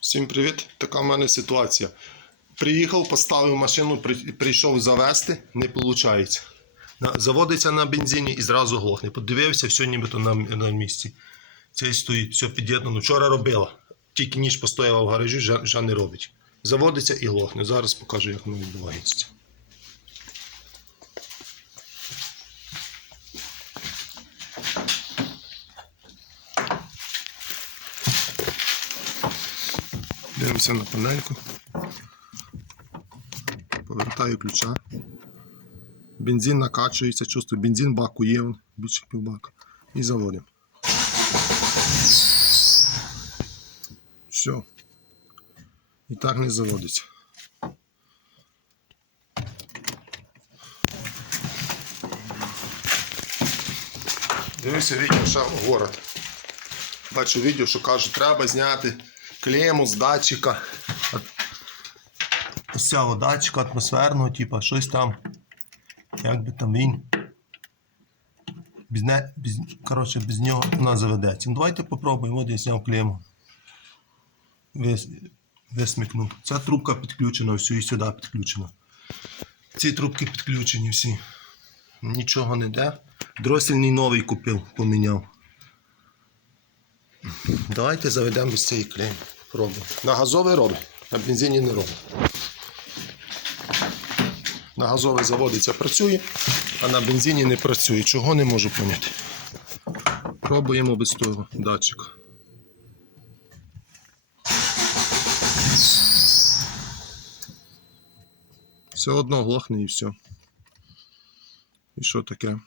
Всім привіт! Така в мене ситуація. Приїхав, поставив машину, прийшов завести, не виходить. Заводиться на бензині і зразу глохне. Подивився, все нібито на, на місці. Це стоїть, все під'єднано. Вчора робила. Тільки ніж постояла в гаражі, вже, вже не робить. Заводиться і глохне. Зараз покажу, як воно відбувається. Дивимося на панельку. Повертаю ключа. Бензин накачується, чувствую, бензин баку є, більше півбака. І заводимо. Все. І так не заводиться. Дивився відео ще город. Бачу відео, що кажуть, треба зняти клему з датчика. Ось цього датчика атмосферного, типа, щось там. Як би там він. Без, не, без, коротше, без нього вона заведеться. Ну, давайте попробуємо. От я зняв клему. Вис. Ця трубка підключена, все і сюди підключена. Ці трубки підключені всі. Нічого не йде. Дросельний новий купив, поміняв. Давайте заведемо без цієї клейми. Пробуємо. На газовий робить, на бензині не робить. На газовий заводиться, працює, а на бензині не працює. Чого не можу поняти. Пробуємо без того датчика. Все одно глохне і все. І що таке?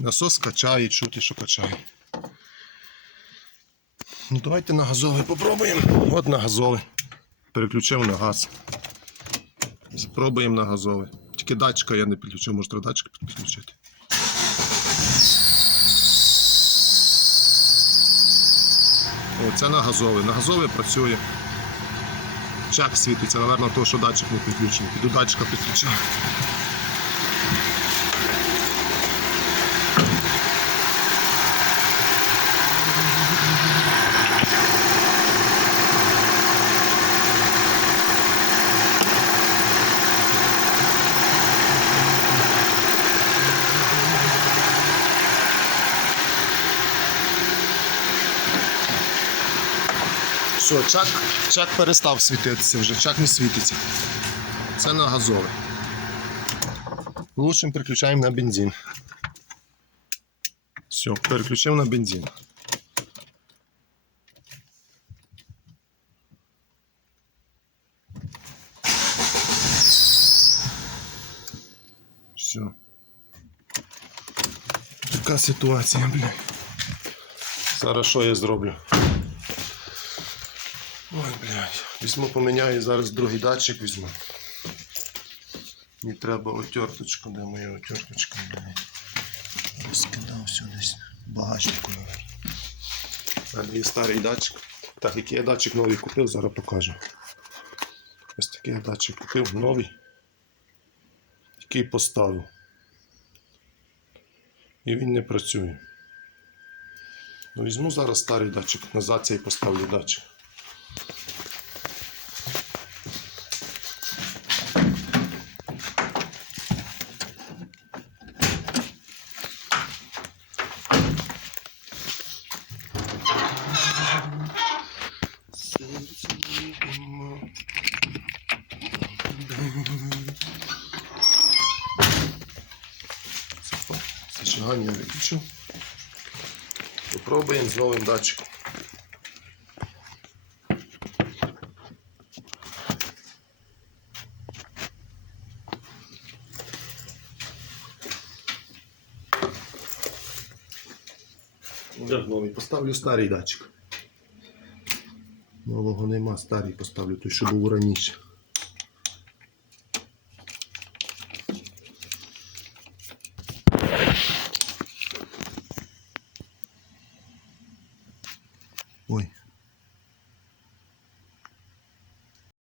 Насос качає, чути, що качає. Ну давайте на газовий попробуємо. От на газовий. Переключив на газ. Спробуємо на газовий. Тільки датчика я не підключив, може треба датчика підключити. О, це на газовий. На газовий працює. Чак світиться, напевно, того, що датчик не підключений. Піду датчика підключаю. Все, чак, чак перестав світитися вже, чак не світиться. Це на газовий. Лучшим переключаємо на бензин. Все, переключив на бензин. Все. Така ситуація, блядь. Зараз що я зроблю? Ой, блядь. Візьму, поміняю зараз другий датчик візьму. Мені треба отерточку, де моя отерточка. Розкидав все десь багажнику. Є старий датчик. Так, який я датчик новий купив, зараз покажу. Ось такий я датчик купив, новий. Який поставив. І він не працює. Ну, візьму зараз старий датчик, назад цей поставлю датчик. Зажигання виключу. Попробуємо з новим датчиком. Як новий? Поставлю старий датчик. Нового нема, старий поставлю той, що був раніше.